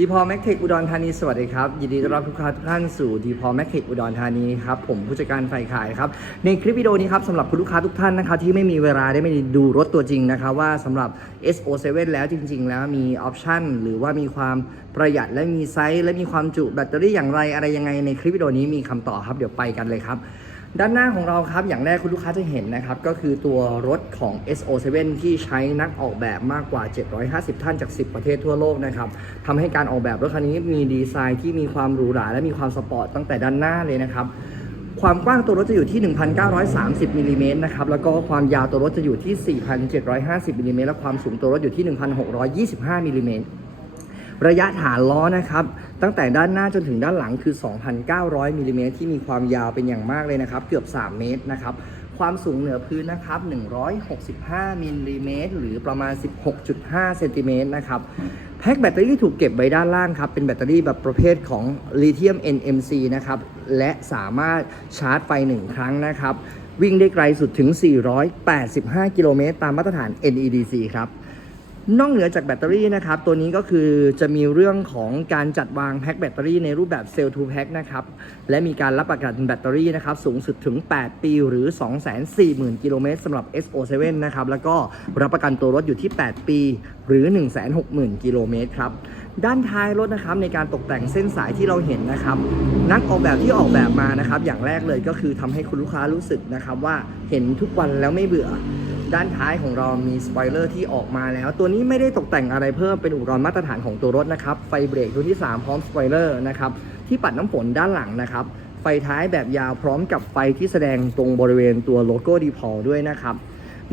ดีพอแม็กเทคอุดรธานีสวัสดีครับยินดีต้อนรับทุกท่านสู่ดีพอแม็กเทคอุดรธานีครับผมผู้จัดการฝ่ายขายครับในคลิปวิดีโอนี้ครับสำหรับคุณลูกค้าทุกท่านนะครับที่ไม่มีเวลาได้ไม่ดูรถตัวจริงนะครับว่าสำหรับ SO7 แล้วจริง ๆ แล้วมีออปชันหรือว่ามีความประหยัดและมีไซส์และมีความจุแบตเตอรี่อย่างไรอะไรยังไงในคลิปวิดีโอนี้มีคำตอบครับเดี๋ยวไปกันเลยครับ ด้านหน้าของเราครับ อย่างแรกคุณลูกค้าจะเห็นนะครับ ก็คือตัวรถของ SO7 ที่ใช้นักออกแบบมากกว่า 750 ท่านจาก 10 ประเทศทั่วโลกนะครับทำให้การออกแบบรถคันนี้มีดีไซน์ที่มีความหรูหราและมีความสปอร์ตตั้งแต่ด้านหน้าเลยนะครับความกว้างตัวรถจะอยู่ที่ 1,930มิลลิเมตรนะครับ แล้วก็ความยาวตัวรถจะอยู่ที่ 4,750มิลลิเมตรและความสูงตัวรถอยู่ที่ 1,625มิลลิเมตร ระยะฐานล้อนะครับ ตั้งแต่ด้านหน้าจนถึงด้านหลังคือ 2,900มิลลิเมตรที่มีความยาวเป็นอย่างมากเลยนะครับ เกือบ 3 เมตรนะครับ ความสูงเหนือพื้นนะครับ 165มิลลิเมตรหรือประมาณ 16.5เซนติเมตรนะครับ แพ็คแบตเตอรี่ถูกเก็บไว้ด้านล่างครับ เป็นแบตเตอรี่แบบประเภทของลิเธียม NMC นะครับ และสามารถชาร์จไฟ 1 ครั้งนะครับ วิ่งได้ไกลสุดถึง 485 กิโลเมตรตามมาตรฐาน NEDC ครับ นอกเหนือจากแบตเตอรี่นะครับ ตัวนี้ก็คือจะมีเรื่องของการจัดวางแพ็คแบตเตอรี่ในรูปแบบเซลล์ทูแพ็คนะครับ และมีการรับประกันแบตเตอรี่นะครับ สูงสุดถึง 8 ปีหรือ 240,000 กิโลเมตรสำหรับ SO7 นะครับ แล้วก็รับประกันตัวรถอยู่ที่ 8 ปีหรือ 160,000 กิโลเมตรครับ ด้านท้ายรถนะครับในการตกแต่งเส้นสายที่เราเห็นนะครับ นักออกแบบที่ออกแบบมานะครับ อย่างแรกเลยก็คือทำให้คุณลูกค้ารู้สึกนะครับว่าเห็นทุกวันแล้วไม่เบื่อ ด้านท้ายของเรามีสปอยเลอร์ที่ออกมาแล้ว ตัวนี้ไม่ได้ตกแต่งอะไรเพิ่มเป็นอุปกรณ์มาตรฐานของตัวรถนะครับ ไฟเบรกตัวที่ 3 พร้อมสปอยเลอร์นะครับ ที่ปัดน้ำฝนด้านหลังนะครับ ไฟท้ายแบบยาวพร้อมกับไฟที่แสดงตรงบริเวณตัวโลโก้ดีพอด้วยนะครับ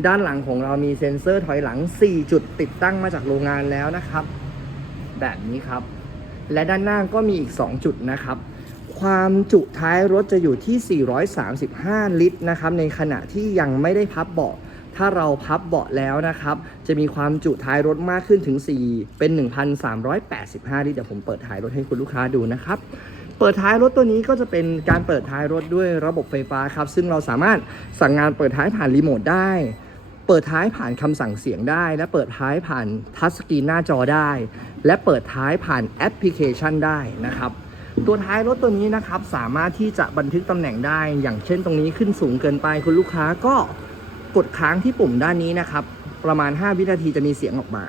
ด้านหลังของเรามีเซ็นเซอร์ถอยหลัง 4 จุดติดตั้งมาจากโรงงานแล้วนะครับ แบบนี้ครับ และด้านหน้าก็มีอีก 2 จุดนะครับความจุท้ายรถจะอยู่ที่ 435 ลิตรนะครับ ในขณะที่ยังไม่ได้พับเบาะ ถ้าเราพับเบาะแล้วนะครับ จะมีความจุท้ายรถมากขึ้นถึง 4 เป็น 1,385 ลิตรเดี๋ยวผมเปิดท้ายรถให้คุณลูกค้าดูนะครับ เปิดท้ายรถตัวนี้ก็จะเป็นการเปิดท้ายรถด้วยระบบไฟฟ้าครับ ซึ่งเราสามารถสั่งงานเปิดท้ายผ่านรีโมทได้เปิดท้ายผ่านคำสั่งเสียงได้ และเปิดท้ายผ่านทัชสกรีนหน้าจอได้ และเปิดท้ายผ่านแอปพลิเคชันได้นะครับ ตัวท้ายรถตัวนี้นะครับ สามารถที่จะบันทึกตำแหน่งได้ อย่างเช่นตรงนี้ขึ้นสูงเกินไปคุณลูกค้าก็ กดค้างที่ปุ่มด้านนี้นะครับ ประมาณ 5 วินาทีจะมีเสียงออกมา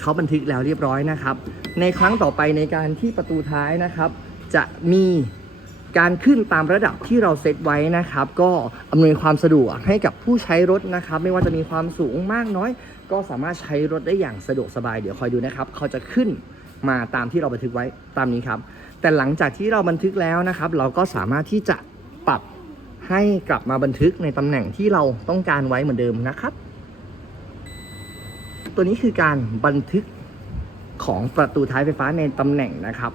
เขาบันทึกแล้วเรียบร้อยนะครับ ในครั้งต่อไปในการที่ประตูท้ายนะครับ จะมีการขึ้นตามระดับที่เราเซตไว้นะครับ ก็อำนวยความสะดวกให้กับผู้ใช้รถนะครับ ไม่ว่าจะมีความสูงมากน้อย ก็สามารถใช้รถได้อย่างสะดวกสบายเดี๋ยวคอยดูนะครับ เขาจะขึ้นมาตามที่เราบันทึกไว้ตามนี้ครับ แต่หลังจากที่เราบันทึกแล้วนะครับ เราก็สามารถที่จะปรับ ให้กลับมาบันทึกในตำแหน่งที่เราต้องการไว้เหมือนเดิมนะครับ ตัวนี้คือการบันทึกของประตูท้ายไฟฟ้าในตำแหน่งนะครับ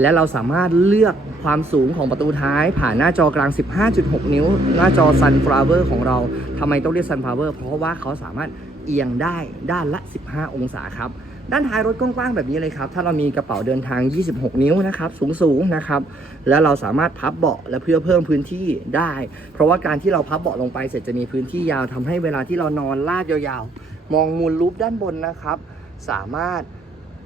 และเราสามารถเลือกความสูงของประตูท้ายผ่านหน้าจอกลาง 15.6 นิ้ว หน้าจอ Sunflower ของเราทำไมต้องเรียก Sunflower เพราะว่าเขาสามารถเอียงได้ด้านละ 15 องศาครับ ด้านท้ายรถกว้างๆแบบนี้เลยครับ ถ้าเรามีกระเป๋าเดินทาง 26 นิ้วนะครับสูงๆนะครับ แล้วเราสามารถพับเบาะและเพื่อเพิ่มพื้นที่ได้ เพราะว่าการที่เราพับเบาะลงไปเสร็จจะมีพื้นที่ยาวทำให้เวลาที่เรานอนลาดยาวๆ มองมูลรูปด้านบนนะครับ สามารถ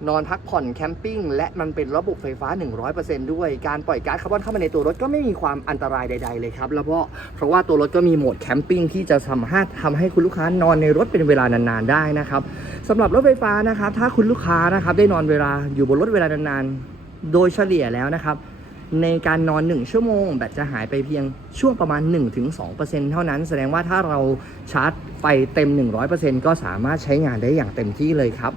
นอนพักผ่อนแคมปิ้งและมันเป็นระบบไฟฟ้า 100%ด้วย การปล่อยก๊าซคาร์บอนเข้ามาในตัวรถก็ไม่มีความอันตรายใด ๆ เลยครับ แล้วก็เพราะว่าตัวรถก็มีโหมดแคมปิ้งที่จะสามารถทำให้คุณลูกค้านอนในรถเป็นเวลานานๆได้นะครับสำหรับรถไฟฟ้านะครับ ถ้าคุณลูกค้านะครับได้นอนเวลาอยู่บนรถเวลานานๆ โดยเฉลี่ยแล้วนะครับในการนอน 1 ชั่วโมง แบตจะหายไปเพียงช่วงประมาณ 1-2%เท่านั้น แสดงว่าถ้าเราชาร์จไฟเต็ม 100%ก็สามารถใช้งานได้อย่างเต็มที่เลยครับ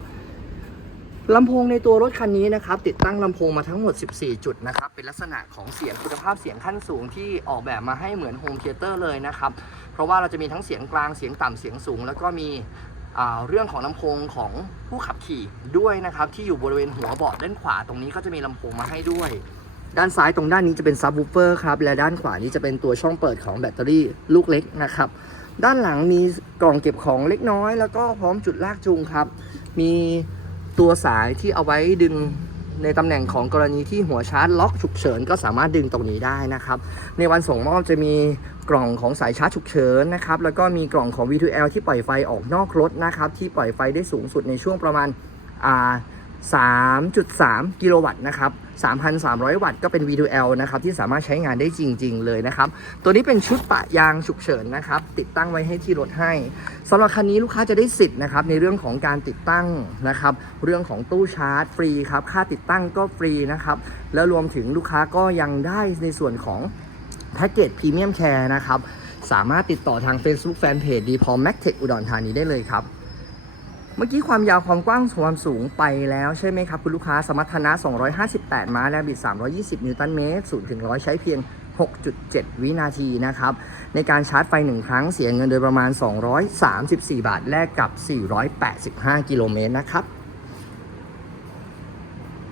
ลำโพงในตัวรถคันนี้นะครับติดตั้งลำโพงมาทั้งหมด 14 จุดนะครับเป็นลักษณะของเสียงคุณภาพเสียงขั้นสูงที่ออกแบบมาให้เหมือนโฮมเทเตอร์เลยนะครับเพราะว่าเราจะมีทั้งเสียงกลางเสียงต่ำเสียงสูง แล้วก็มีเรื่องของลำโพงของผู้ขับขี่ด้วยนะครับที่อยู่บริเวณหัวเบาะด้านขวาตรงนี้ก็จะมีลำโพงมาให้ด้วย ด้านซ้ายตรงด้านนี้จะเป็นซับวูเฟอร์ครับและด้านขวานี้จะเป็นตัวช่องเปิดของแบตเตอรี่ลูกเล็กนะครับด้านหลังมีกล่องเก็บของเล็กน้อย แล้วก็พร้อมจุดลากจูงครับมี ตัวสายที่เอาไว้ดึงในตำแหน่งของกรณีที่หัวชาร์จล็อกฉุกเฉินก็สามารถดึงตรงนี้ได้นะครับ ในวันส่งมอบจะมีกล่องของสายชาร์จฉุกเฉินนะครับ แล้วก็มีกล่องของ V2L ที่ปล่อยไฟออกนอกรถนะครับ ที่ปล่อยไฟได้สูงสุดในช่วงประมาณอ่า 3.3 กิโลวัตต์นะครับ 3,300 วัตต์ก็เป็น V2L นะครับ ที่สามารถใช้งานได้จริง ๆ เลยนะครับ ตัวนี้เป็นชุดปะยางฉุกเฉินนะครับ ติดตั้งไว้ให้ที่รถให้สำหรับคันนี้ลูกค้าจะได้สิทธิ์นะครับ ในเรื่องของการติดตั้งนะครับ เรื่องของตู้ชาร์จฟรีครับ ค่าติดตั้งก็ฟรีนะครับ แล้วรวมถึงลูกค้าก็ยังได้ในส่วนของแพ็กเกจพรีเมียมแคร์นะครับ สามารถติดต่อทาง Facebook Fanpage ดีพอ Mac Tech อุดรธานีได้เลยครับ เมื่อกี้ความยาวความกว้างความสูงไปแล้วใช่ไหมครับคุณลูกค้าสมรรถนะ 258 ม้าแรงบิด 320 นิวตันเมตร0ถึง100 ใช้เพียง 6.7 วินาทีนะครับ ในการชาร์จไฟ 1 ครั้งเสียเงินโดยประมาณ 234 บาท แลกกับ 485 กิโลเมตรนะครับ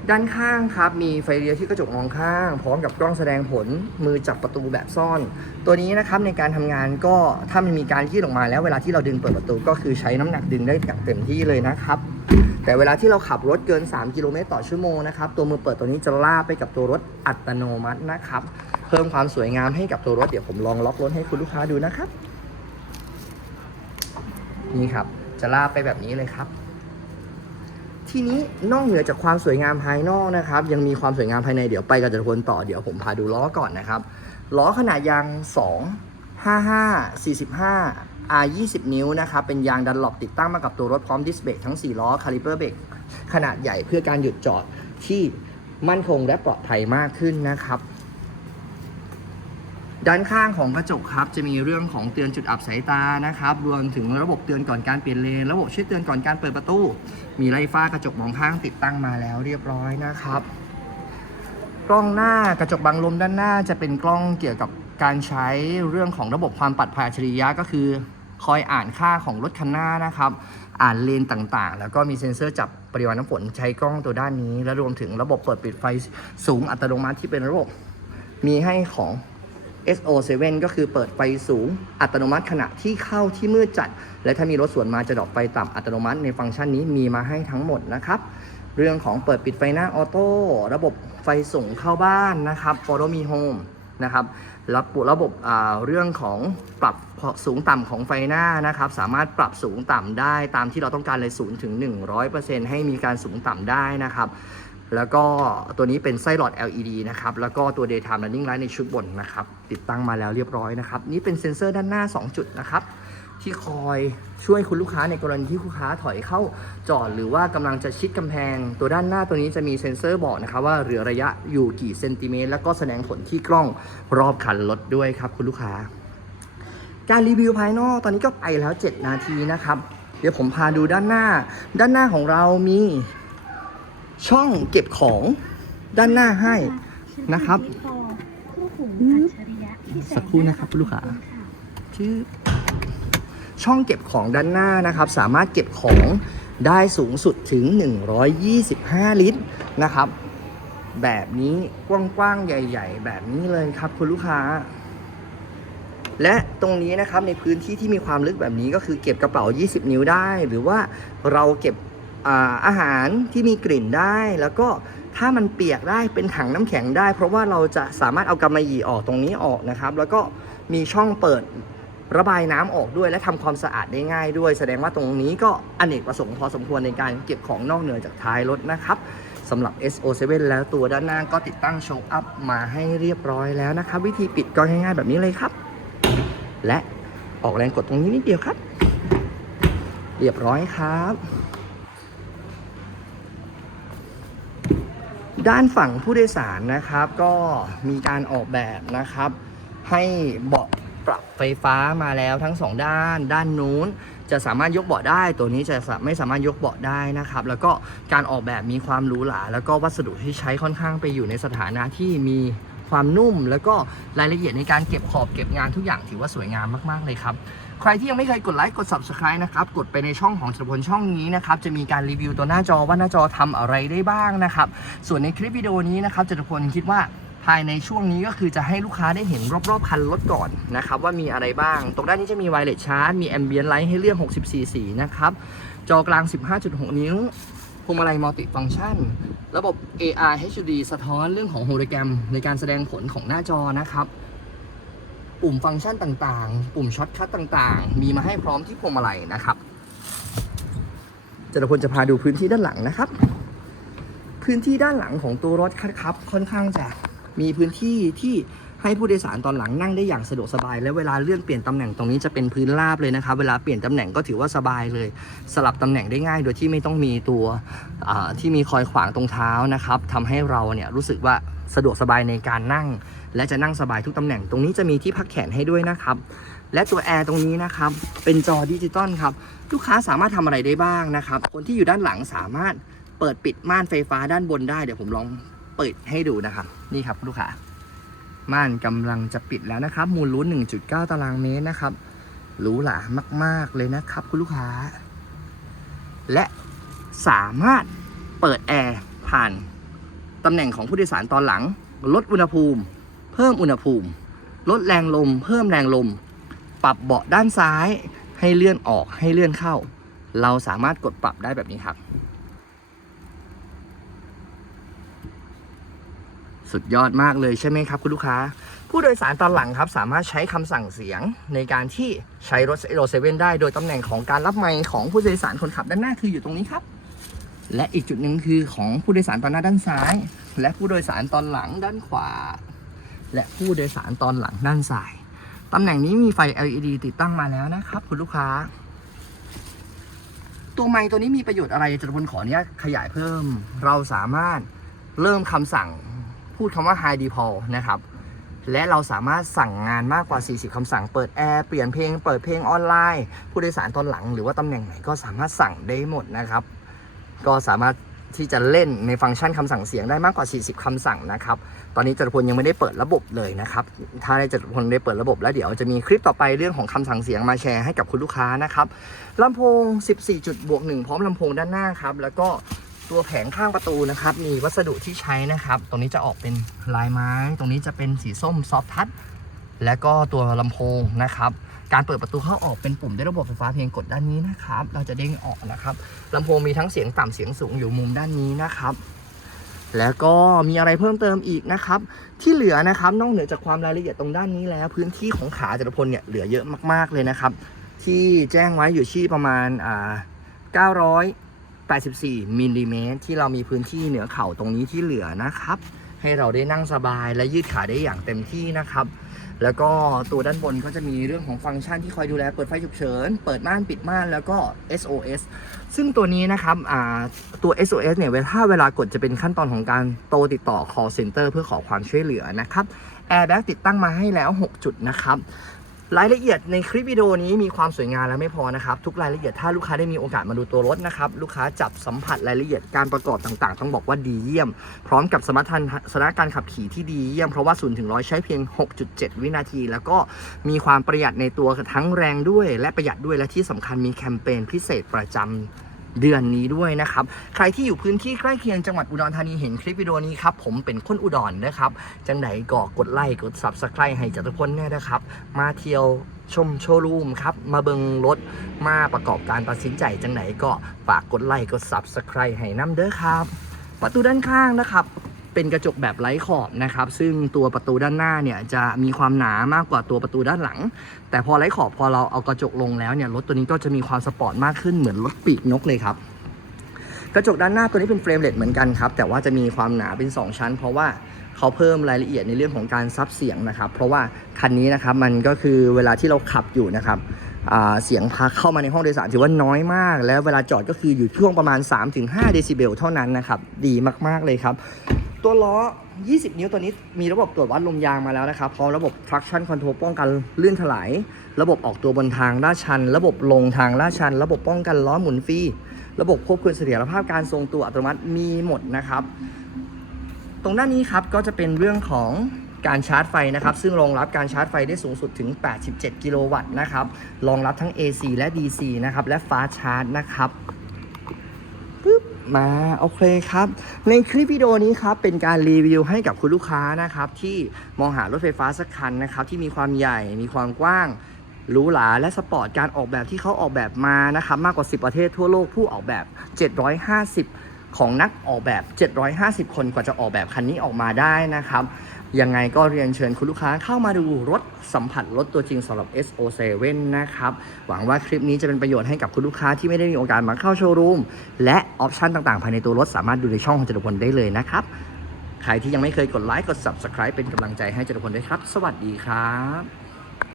ด้านข้างครับมีไฟเลี้ยวที่กระจกมองข้าง พร้อมกับกล้องแสดงผลมือจับประตูแบบซ่อน ตัวนี้นะครับในการทำงานก็ถ้ามันมีการยืดออกมาแล้วเวลาที่เราดึงเปิดประตูก็คือใช้น้ำหนักดึงได้อย่างเต็มที่เลยนะครับ แต่เวลาที่เราขับรถเกิน 3 กิโลเมตรต่อชั่วโมงนะครับตัวมือเปิดตัวนี้จะลากไปกับตัวรถอัตโนมัตินะครับ เพิ่มความสวยงามให้กับตัวรถเดี๋ยวผมลองล็อกรถให้คุณลูกค้าดูนะครับ นี่ครับจะลากไปแบบนี้เลยครับ ทีนี้นอกเหนือจากความสวยงามภายนอกนะครับ ยังมีความสวยงามภายในเดี๋ยวไปกับจตุพลต่อเดี๋ยวผมพาดูล้อก่อนนะครับ ล้อขนาดยาง 2 55 45 R 20 นิ้วนะครับ เป็นยางดันหลบติดตั้งมากับตัวรถพร้อมดิสเบรกทั้ง 4 ล้อคาลิเปอร์เบรกขนาดใหญ่เพื่อการหยุดจอดที่มั่นคงและปลอดภัยมากขึ้นนะครับ ด้านข้างของกระจกครับจะมีเรื่องของเตือนจุดอับสายตานะครับรวมถึงระบบเตือนก่อนการเปลี่ยนเลน ระบบช่วยเตือนก่อนการเปิดประตู มีไล่ฟ้ากระจกมองข้างติดตั้งมาแล้วเรียบร้อยนะครับ กล้องหน้ากระจกบังลมด้านหน้าจะเป็นกล้องเกี่ยวกับการใช้เรื่องของระบบความปลอดภัยอัจฉริยะก็คือ คอยอ่านค่าของรถคันหน้านะครับ อ่านเลนต่างๆ แล้วก็มีเซ็นเซอร์จับปริมาณน้ำฝนใช้กล้องตัวด้านนี้ และรวมถึงระบบเปิดปิดไฟสูงอัตโนมัติที่เป็นระบบมีให้ของ SO7 ก็คือเปิดไฟสูงอัตโนมัติขณะที่เข้าที่มืดจัด และถ้ามีรถสวนมาจะดอปไฟต่ำอัตโนมัติในฟังก์ชันนี้มีมาให้ทั้งหมดนะครับ เรื่องของเปิดปิดไฟหน้าออโต้ระบบไฟส่งเข้าบ้านนะครับ Follow Me Home นะครับระบบระบบเรื่องของปรับสูงต่ำของไฟหน้านะครับ สามารถปรับสูงต่ำได้ตามที่เราต้องการเลย0ถึง100%ให้มีการสูงต่ำได้นะครับ แล้วก็ตัวนี้เป็นไส้หลอด LED นะครับ แล้วก็ตัว daytime running light ในชุดบนนะครับ ติดตั้งมาแล้วเรียบร้อยนะครับ นี่เป็นเซ็นเซอร์ด้านหน้า 2 จุดนะครับ ที่คอยช่วยคุณลูกค้าในกรณีที่ลูกค้าถอยเข้าจอด หรือว่ากำลังจะชิดกำแพง ตัวด้านหน้าตัวนี้จะมีเซ็นเซอร์บอกนะครับว่าเหลือระยะอยู่กี่เซนติเมตร แล้วก็แสดงผลที่กล้องรอบคันรถด้วยครับคุณลูกค้า การรีวิวภายนอกตอนนี้ก็ไปแล้ว 7 นาทีนะครับ เดี๋ยวผมพาดูด้านหน้า ด้านหน้าของเรามี ช่องเก็บของด้านหน้าให้นะครับ สักครู่นะครับลูกค้าชื่อช่องเก็บของด้านหน้านะครับ สามารถเก็บของได้สูงสุดถึง 125 ลิตรนะครับ แบบนี้กว้างๆ ใหญ่ ๆ แบบนี้เลยครับคุณลูกค้า และตรงนี้นะครับในพื้นที่ที่มีความลึกแบบนี้ก็คือเก็บกระเป๋า 20 นิ้วได้ หรือว่าเราเก็บ อาหารที่มีกลิ่นได้ แล้วก็ถ้ามันเปียกได้เป็นถังน้ำแข็งได้ เพราะว่าเราจะสามารถเอากำมะหยี่ออกตรงนี้ออกนะครับ แล้วก็มีช่องเปิดระบายน้ำออกด้วยและทำความสะอาดได้ง่ายด้วย แสดงว่าตรงนี้ก็อเนกประสงค์พอสมควรในการเก็บของนอกเหนือจากท้ายรถนะครับสำหรับ SO7 แล้วตัวด้านหน้าก็ติดตั้งโชว์อัพมาให้เรียบร้อยแล้วนะครับ วิธีปิดก็ง่ายๆแบบนี้เลยครับ และออกแรงกดตรงนี้นิดเดียวครับ เรียบร้อยครับ ด้านฝั่งผู้โดยสารนะครับก็มีการออกแบบนะครับ ให้เบาะปรับไฟฟ้ามาแล้วทั้งสองด้าน ด้านนู้นจะสามารถยกเบาะได้ ตัวนี้จะไม่สามารถยกเบาะได้นะครับ แล้วก็การออกแบบมีความหรูหราแล้วก็วัสดุที่ใช้ค่อนข้างไปอยู่ในสถานะที่มีความนุ่ม แล้วก็รายละเอียดในการเก็บขอบเก็บงานทุกอย่างถือว่าสวยงามมาก ๆ เลยครับ ใครที่ยังไม่เคยกดไลค์กด subscribe นะครับกดไปในช่องของจตุพลช่องนี้นะครับจะมีการรีวิวตัวหน้าจอว่าหน้าจอทำอะไรได้บ้างนะครับส่วนในคลิปวิดีโอนี้นะครับจตุพลคิดว่าภายในช่วงนี้ก็คือจะให้ลูกค้าได้เห็นรอบๆคันรถก่อนนะครับว่ามีอะไรบ้าง ตรงด้านนี้จะมีไวเลสชาร์จมี Ambient Light ให้เลือก 64 สีนะครับ จอกลาง 15.6 นิ้วพวงมาลัยมัลติฟังก์ชัน ระบบ AR HD สะท้อนเรื่องของโฮโลแกรมในการแสดงผลของหน้าจอนะครับ ปุ่มฟังก์ชันต่างๆ ปุ่มช็อตคัทต่างๆ มีมาให้พร้อมที่พวงมาลัยนะครับจตุพลจะพาดูพื้นที่ด้านหลังนะครับ พื้นที่ด้านหลังของตัวรถครับ ค่อนข้างจะมีพื้นที่ที่ให้ผู้โดยสารตอนหลังนั่งได้อย่างสะดวกสบาย และเวลาเลื่อนเปลี่ยนตำแหน่งตรงนี้จะเป็นพื้นราบเลยนะครับเวลาเปลี่ยนตำแหน่งก็ถือว่าสบายเลย สลับตำแหน่งได้ง่าย โดยที่ไม่ต้องมีตัวที่มีคอยขวางตรงเท้านะครับทำให้เราเนี่ยรู้สึกว่า สะดวกสบายในการนั่ง และจะนั่งสบายทุกตำแหน่ง ตรงนี้จะมีที่พักแขนให้ด้วยนะครับ และตัวแอร์ตรงนี้นะครับ เป็นจอดิจิตอลครับ ลูกค้าสามารถทำอะไรได้บ้างนะครับ คนที่อยู่ด้านหลังสามารถเปิดปิดม่านไฟฟ้าด้านบนได้ เดี๋ยวผมลองเปิดให้ดูนะครับ นี่ครับลูกค้า ม่านกำลังจะปิดแล้วนะครับ มูลรูท1.9 ตารางเมตรนะครับ หรูหรามาก ๆ เลยนะครับ คุณลูกค้า และสามารถเปิดแอร์ผ่าน ตำแหน่งของผู้โดยสารตอนหลัง ลดอุณหภูมิ เพิ่มอุณหภูมิ ลดแรงลม เพิ่มแรงลม ปรับเบาะด้านซ้ายให้เลื่อนออกให้เลื่อนเข้า เราสามารถกดปรับได้แบบนี้ครับ สุดยอดมากเลยใช่ไหมครับ คุณลูกค้า ผู้โดยสารตอนหลังครับ สามารถใช้คำสั่งเสียงในการที่ใช้รถโรเซเว่นได้โดยตำแหน่งของการรับไมค์ของผู้โดยสารคนขับด้านหน้าคืออยู่ตรงนี้ครับ และอีกจุดหนึ่งคือของผู้โดยสารตอนหน้าด้านซ้าย และผู้โดยสารตอนหลังด้านขวา และผู้โดยสารตอนหลังด้านซ้ายตำแหน่งนี้มีไฟ LED ติดตั้งมาแล้วนะครับ คุณลูกค้า ตัวไมค์ตัวนี้มีประโยชน์อะไรจตุพลขออนุญาตขยายเพิ่ม เราสามารถเริ่มคำสั่งพูดคำว่า High Default นะครับ และเราสามารถสั่งงานมากกว่า 40 คำสั่ง เปิดแอร์เปลี่ยนเพลง เปิดเพลงออนไลน์ ผู้โดยสารตอนหลัง หรือว่าตำแหน่งไหนก็สามารถสั่งได้หมดนะครับ ก็สามารถที่จะเล่นในฟังก์ชันคำสั่งเสียงได้มากกว่า 40คำสั่งนะครับ ตอนนี้จตุพลยังไม่ได้เปิดระบบเลยนะครับ ถ้าได้จตุพลได้เปิดระบบแล้วเดี๋ยวจะมีคลิปต่อไปเรื่องของคำสั่งเสียงมาแชร์ให้กับคุณลูกค้านะครับลำโพง 14 จุดบวก1พร้อมลำโพงด้านหน้าครับ แล้วก็ตัวแผงข้างประตูนะครับ มีวัสดุที่ใช้นะครับ ตรงนี้จะออกเป็นลายไม้ ตรงนี้จะเป็นสีส้มซอฟทัช และก็ตัวลำโพงนะครับ การเปิดประตูเข้าออกเป็นปุ่มด้วยระบบไฟฟ้าเพียงกดด้านนี้นะครับ เราจะเด้งออกนะครับลำโพงมีทั้งเสียงต่ำเสียงสูงอยู่มุมด้านนี้นะครับ แล้วก็มีอะไรเพิ่มเติมอีกนะครับ ที่เหลือนะครับนอกเหนือจากความรายละเอียดตรงด้านนี้แล้ว พื้นที่ของขาจตุพลเนี่ยเหลือเยอะมาก ๆเลยนะครับ ที่แจ้งไว้อยู่ที่ประมาณอ่า984มิลลิเมตรที่เรามีพื้นที่เหนือเข่าตรงนี้ที่เหลือนะครับ ให้เราได้นั่งสบายและยืดขาได้อย่างเต็มที่นะครับ แล้วก็ตัวด้านบนก็จะมีเรื่องของฟังก์ชันที่คอยดูแลเปิดไฟฉุกเฉิน เปิดม่านปิดม่านแล้วก็ SOS ซึ่งตัวนี้นะครับตัว SOS เนี่ยเวลาเวลากดจะเป็นขั้นตอนของการโตติดต่อ call center เพื่อขอความช่วยเหลือนะครับ Airbag ติดตั้งมาให้แล้ว 6 จุดนะครับ รายละเอียดในคลิปวิดีโอนี้มีความสวยงามและไม่พอนะครับทุกรายละเอียดถ้าลูกค้าได้มีโอกาสมาดูตัวรถนะครับลูกค้าจับสัมผัสรายละเอียดการประกอบต่างๆ ต้องบอกว่าดีเยี่ยม พร้อมกับสมรรถนะการขับขี่ที่ดีเยี่ยมเพราะว่า0ูนถึงร้อยใช้เพียง 6.7 วินาที แล้วก็มีความประหยัดในตัวทั้งแรงด้วย และประหยัดด้วยและที่สำคัญมีแคมเปญพิเศษประจำ เดือนนี้ด้วยนะครับ ใครที่อยู่พื้นที่ใกล้เคียงจังหวัดอุดรธานีเห็นคลิปวิดีโอนี้ครับ ผมเป็นคนอุดรนะครับ จังไหนก็กดไลค์กดซับสไครต์ให้จตุพลแน่นะครับ มาเที่ยวชมโชว์รูมครับ มาเบิงรถมาประกอบการตัดสินใจจังไหนก็ฝากกดไลค์กดซับสไครต์ให้น้ำเด้อครับ ประตูด้านข้างนะครับ เป็นกระจกแบบไร้ขอบนะครับ ซึ่งตัวประตูด้านหน้าเนี่ยจะมีความหนามากกว่าตัวประตูด้านหลัง แต่พอไร้ขอบพอเราเอากระจกลงแล้วเนี่ยรถตัวนี้ก็จะมีความสปอร์ตมากขึ้นเหมือนรถปีกนกเลยครับ กระจกด้านหน้าตัวนี้เป็นเฟรมเลสเหมือนกันครับ แต่ว่าจะมีความหนาเป็น 2 ชั้น เพราะว่าเขาเพิ่มรายละเอียดในเรื่องของการซับเสียงนะครับ เพราะว่าคันนี้นะครับมันก็คือเวลาที่เราขับอยู่นะครับ เสียงพาเข้ามาในห้องโดยสารถือว่าน้อยมาก แล้วเวลาจอดก็คืออยู่ช่วงประมาณ 3-5 เดซิเบลเท่านั้นนะครับ ดีมากๆเลยครับ ตัวล้อ 20 นิ้วตัวนี้มีระบบตรวจวัดลมยางมาแล้วนะครับ พร้อมระบบ traction control ป้องกันลื่นถลาย ระบบออกตัวบนทางลาดชัน ระบบลงทางลาดชัน ระบบป้องกันล้อหมุนฟรี ระบบควบคุมเสถียรภาพการทรงตัวอัตโนมัติมีหมดนะครับ ตรงด้านนี้ครับก็จะเป็นเรื่องของ การชาร์จไฟนะครับ ซึ่งรองรับการชาร์จไฟได้สูงสุดถึง 87 กิโลวัตต์นะครับ รองรับทั้ง AC และ DC นะครับ และฟ้าชาร์จนะครับปึ๊บมาโอเคครับ ในคลิปวิดีโอนี้ครับเป็นการรีวิวให้กับคุณลูกค้านะครับ ที่มองหารถไฟฟ้าสักคันนะครับ ที่มีความใหญ่มีความกว้างหรูหราและสปอร์ตการออกแบบที่เขาออกแบบมานะครับมากกว่า 10 ประเทศทั่วโลกผู้ออกแบบ 750 ของนักออกแบบ 750 คนกว่าจะออกแบบคันนี้ออกมาได้นะครับ ยังไงก็เรียนเชิญคุณลูกค้าเข้ามาดูรถสัมผัสรถตัวจริงสำหรับ SO7 นะครับ หวังว่าคลิปนี้จะเป็นประโยชน์ให้กับคุณลูกค้าที่ไม่ได้มีโอกาสมาเข้าโชว์รูม และออปชันต่างๆ ภายในตัวรถสามารถดูในช่องของจตุพลได้เลยนะครับ ใครที่ยังไม่เคยกดไลค์กด Subscribe เป็นกำลังใจให้จตุพลด้วยครับ สวัสดีครับ